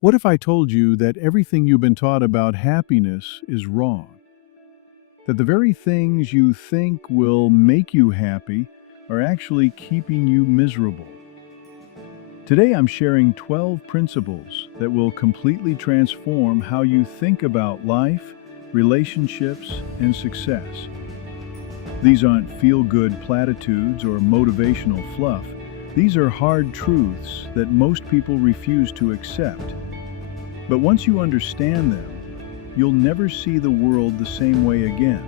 What if I told you that everything you've been taught about happiness is wrong? That the very things you think will make you happy are actually keeping you miserable? Today I'm sharing 12 principles that will completely transform how you think about life, relationships, and success. These aren't feel-good platitudes or motivational fluff. These are hard truths that most people refuse to accept. But once you understand them, you'll never see the world the same way again.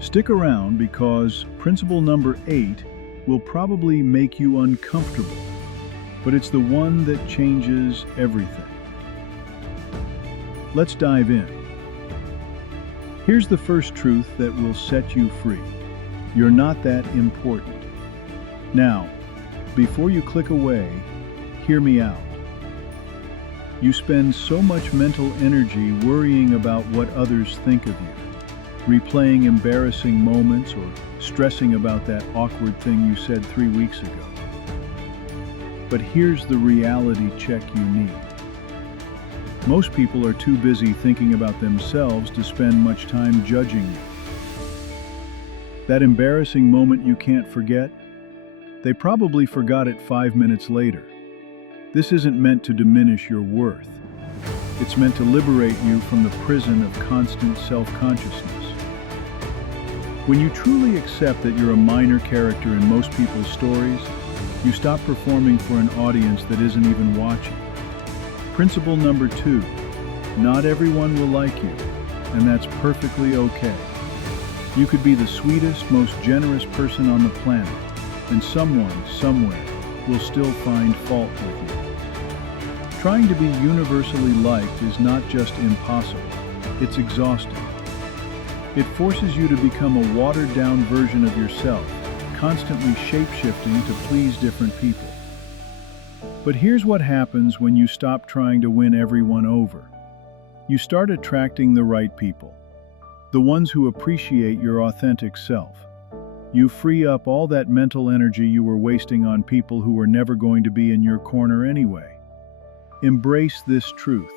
Stick around because principle number 8 will probably make you uncomfortable, but it's the one that changes everything. Let's dive in. Here's the first truth that will set you free. You're not that important. Now, before you click away, hear me out. You spend so much mental energy worrying about what others think of you, replaying embarrassing moments or stressing about that awkward thing you said 3 weeks ago. But here's the reality check you need. Most people are too busy thinking about themselves to spend much time judging you. That embarrassing moment you can't forget? They probably forgot it 5 minutes later. This isn't meant to diminish your worth. It's meant to liberate you from the prison of constant self-consciousness. When you truly accept that you're a minor character in most people's stories, you stop performing for an audience that isn't even watching. Principle number 2, not everyone will like you, and that's perfectly okay. You could be the sweetest, most generous person on the planet, and someone, somewhere, will still find fault with you. Trying to be universally liked is not just impossible, it's exhausting. It forces you to become a watered-down version of yourself, constantly shape-shifting to please different people. But here's what happens when you stop trying to win everyone over. You start attracting the right people, the ones who appreciate your authentic self. You free up all that mental energy you were wasting on people who were never going to be in your corner anyway. Embrace this truth.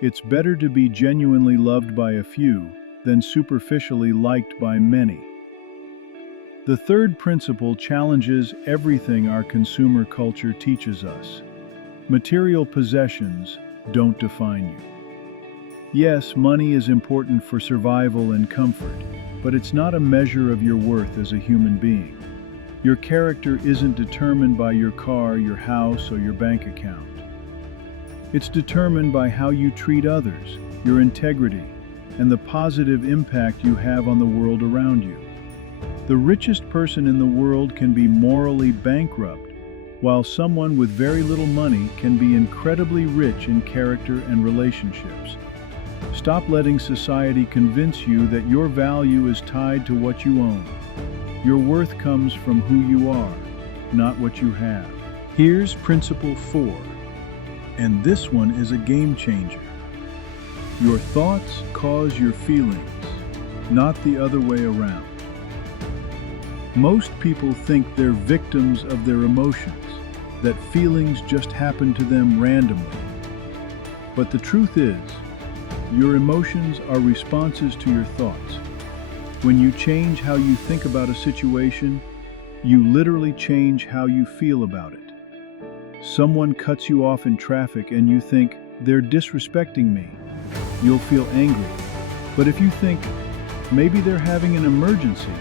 It's better to be genuinely loved by a few than superficially liked by many. The third principle challenges everything our consumer culture teaches us. Material possessions don't define you. Yes, money is important for survival and comfort, but it's not a measure of your worth as a human being. Your character isn't determined by your car, your house, or your bank account. It's determined by how you treat others, your integrity, and the positive impact you have on the world around you. The richest person in the world can be morally bankrupt, while someone with very little money can be incredibly rich in character and relationships. Stop letting society convince you that your value is tied to what you own. Your worth comes from who you are, not what you have. Here's principle 4, and this one is a game changer. Your thoughts cause your feelings, not the other way around. Most people think they're victims of their emotions, that feelings just happen to them randomly. But the truth is, your emotions are responses to your thoughts. When you change how you think about a situation, you literally change how you feel about it. Someone cuts you off in traffic and you think, they're disrespecting me. You'll feel angry. But if you think, maybe they're having an emergency,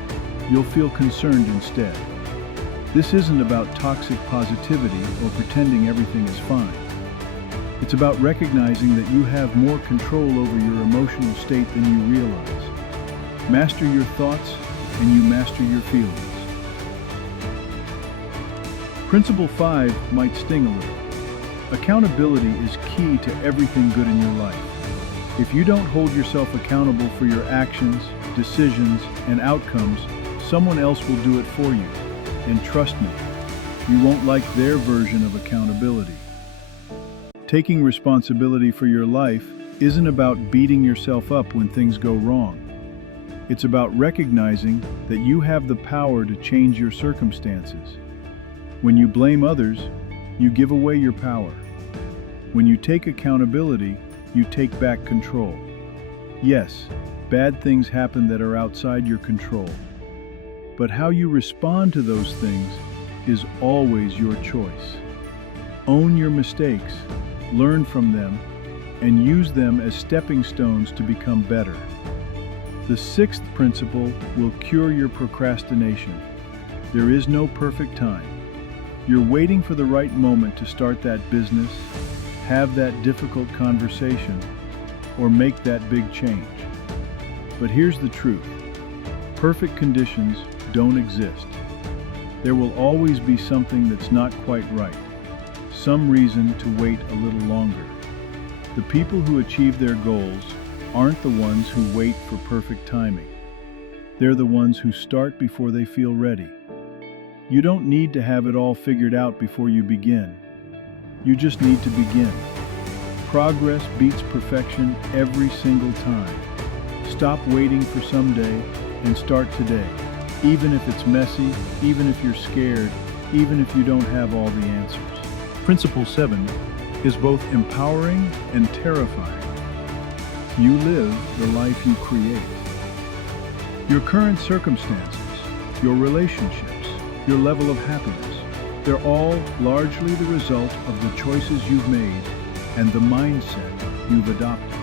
you'll feel concerned instead. This isn't about toxic positivity or pretending everything is fine. It's about recognizing that you have more control over your emotional state than you realize. Master your thoughts, and you master your feelings. Principle 5 might sting a little. Accountability is key to everything good in your life. If you don't hold yourself accountable for your actions, decisions, and outcomes, someone else will do it for you. And trust me, you won't like their version of accountability. Taking responsibility for your life isn't about beating yourself up when things go wrong. It's about recognizing that you have the power to change your circumstances. When you blame others, you give away your power. When you take accountability, you take back control. Yes, bad things happen that are outside your control. But how you respond to those things is always your choice. Own your mistakes, learn from them, and use them as stepping stones to become better. The sixth principle will cure your procrastination. There is no perfect time. You're waiting for the right moment to start that business, have that difficult conversation, or make that big change. But here's the truth. Perfect conditions don't exist. There will always be something that's not quite right, some reason to wait a little longer. The people who achieve their goals aren't the ones who wait for perfect timing. They're the ones who start before they feel ready. You don't need to have it all figured out before you begin. You just need to begin. Progress beats perfection every single time. Stop waiting for someday and start today. Even if it's messy, even if you're scared, even if you don't have all the answers. Principle 7 is both empowering and terrifying. You live the life you create. Your current circumstances, your relationships, your level of happiness, they're all largely the result of the choices you've made and the mindset you've adopted.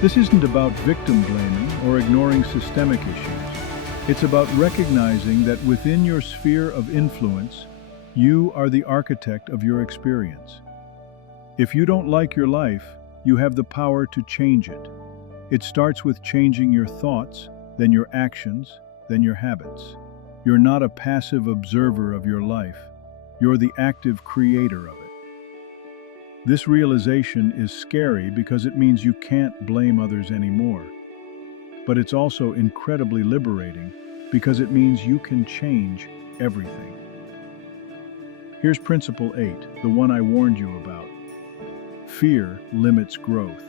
This isn't about victim blaming or ignoring systemic issues. It's about recognizing that within your sphere of influence, you are the architect of your experience. If you don't like your life, you have the power to change it. It starts with changing your thoughts, then your actions, then your habits. You're not a passive observer of your life. You're the active creator of it. This realization is scary because it means you can't blame others anymore. But it's also incredibly liberating because it means you can change everything. Here's principle 8, the one I warned you about. Fear limits growth,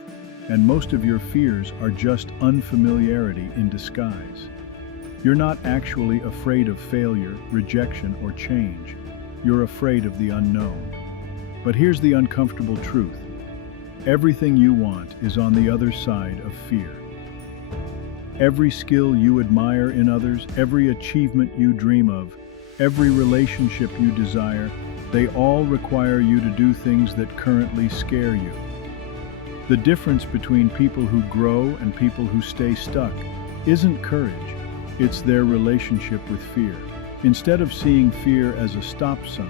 and most of your fears are just unfamiliarity in disguise. You're not actually afraid of failure, rejection, or change. You're afraid of the unknown. But here's the uncomfortable truth. Everything you want is on the other side of fear. Every skill you admire in others, every achievement you dream of, every relationship you desire, they all require you to do things that currently scare you. The difference between people who grow and people who stay stuck isn't courage, it's their relationship with fear. Instead of seeing fear as a stop sign,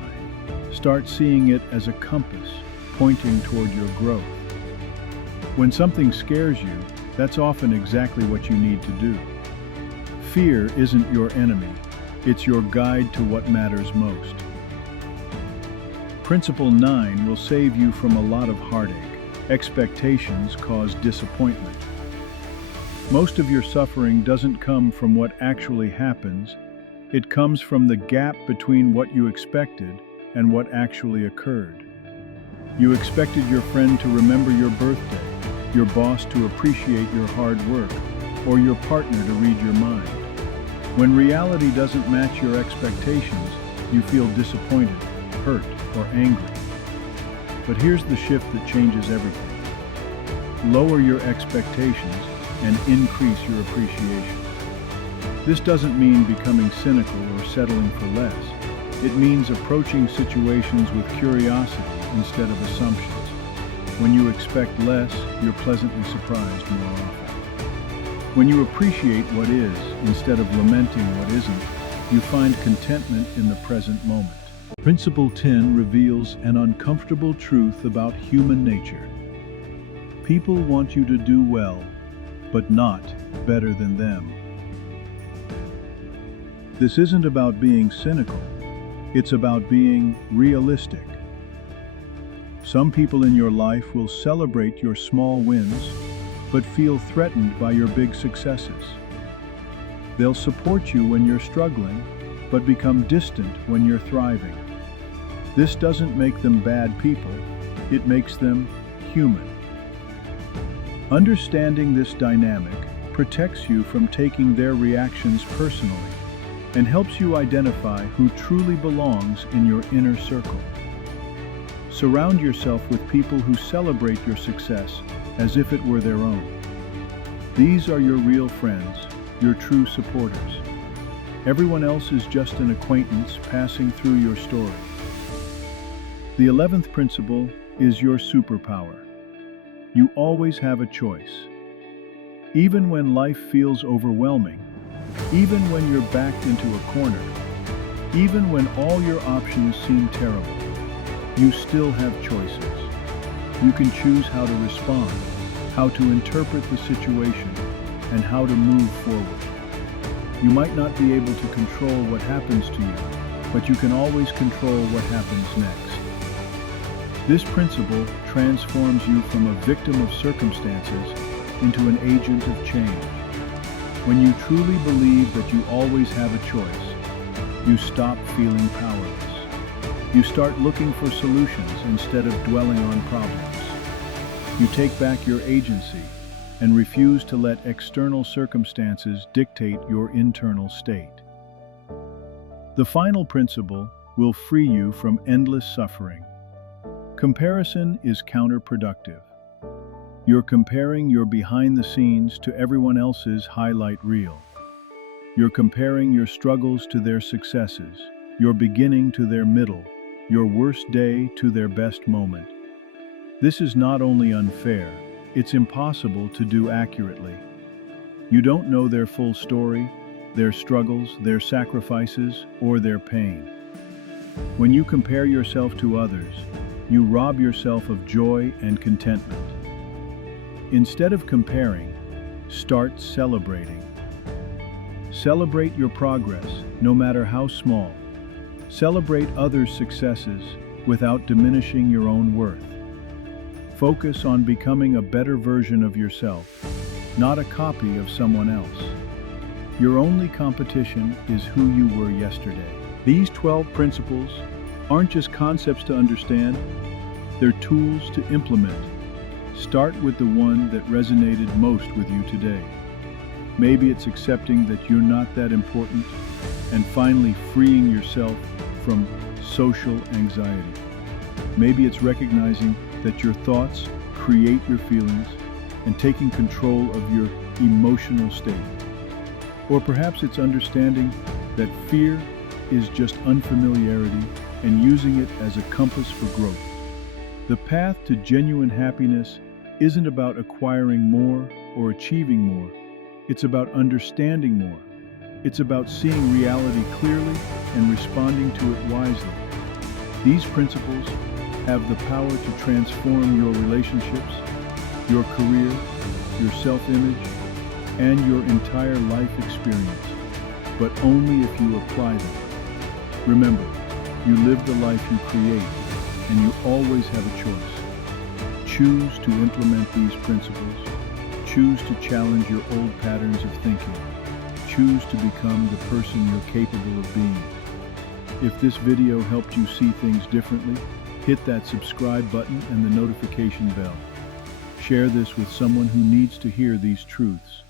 start seeing it as a compass pointing toward your growth. When something scares you, that's often exactly what you need to do. Fear isn't your enemy, it's your guide to what matters most. Principle 9 will save you from a lot of heartache. Expectations cause disappointment. Most of your suffering doesn't come from what actually happens, it comes from the gap between what you expected and what actually occurred. You expected your friend to remember your birthday, your boss to appreciate your hard work, or your partner to read your mind. When reality doesn't match your expectations, you feel disappointed, hurt, or angry. But here's the shift that changes everything. Lower your expectations and increase your appreciation. This doesn't mean becoming cynical or settling for less. It means approaching situations with curiosity instead of assumptions. When you expect less, you're pleasantly surprised more often. When you appreciate what is instead of lamenting what isn't, you find contentment in the present moment. Principle 10 reveals an uncomfortable truth about human nature. People want you to do well, but not better than them. This isn't about being cynical. It's about being realistic. Some people in your life will celebrate your small wins, but feel threatened by your big successes. They'll support you when you're struggling, but become distant when you're thriving. This doesn't make them bad people, it makes them human. Understanding this dynamic protects you from taking their reactions personally and helps you identify who truly belongs in your inner circle. Surround yourself with people who celebrate your success as if it were their own. These are your real friends, your true supporters. Everyone else is just an acquaintance passing through your story. The 11th principle is your superpower. You always have a choice. Even when life feels overwhelming, even when you're backed into a corner, even when all your options seem terrible, you still have choices. You can choose how to respond, how to interpret the situation, and how to move forward. You might not be able to control what happens to you, but you can always control what happens next. This principle transforms you from a victim of circumstances into an agent of change. When you truly believe that you always have a choice, you stop feeling powerless. You start looking for solutions instead of dwelling on problems. You take back your agency and refuse to let external circumstances dictate your internal state. The final principle will free you from endless suffering. Comparison is counterproductive. You're comparing your behind the scenes to everyone else's highlight reel. You're comparing your struggles to their successes, your beginning to their middle, your worst day to their best moment. This is not only unfair, it's impossible to do accurately. You don't know their full story, their struggles, their sacrifices, or their pain. When you compare yourself to others, you rob yourself of joy and contentment. Instead of comparing, start celebrating. Celebrate your progress, no matter how small. Celebrate others' successes without diminishing your own worth. Focus on becoming a better version of yourself, not a copy of someone else. Your only competition is who you were yesterday. These 12 principles aren't just concepts to understand, they're tools to implement. Start with the one that resonated most with you today. Maybe it's accepting that you're not that important, and finally freeing yourself from social anxiety. Maybe it's recognizing that your thoughts create your feelings and taking control of your emotional state. Or perhaps it's understanding that fear is just unfamiliarity and using it as a compass for growth. The path to genuine happiness isn't about acquiring more or achieving more. It's about understanding more. It's about seeing reality clearly and responding to it wisely. These principles have the power to transform your relationships, your career, your self-image, and your entire life experience, but only if you apply them. Remember, you live the life you create, and you always have a choice. Choose to implement these principles. Choose to challenge your old patterns of thinking. Choose to become the person you're capable of being. If this video helped you see things differently, hit that subscribe button and the notification bell. Share this with someone who needs to hear these truths.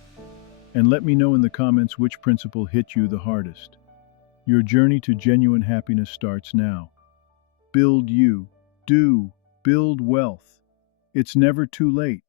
And let me know in the comments which principle hit you the hardest. Your journey to genuine happiness starts now. Build you. Build wealth. It's never too late.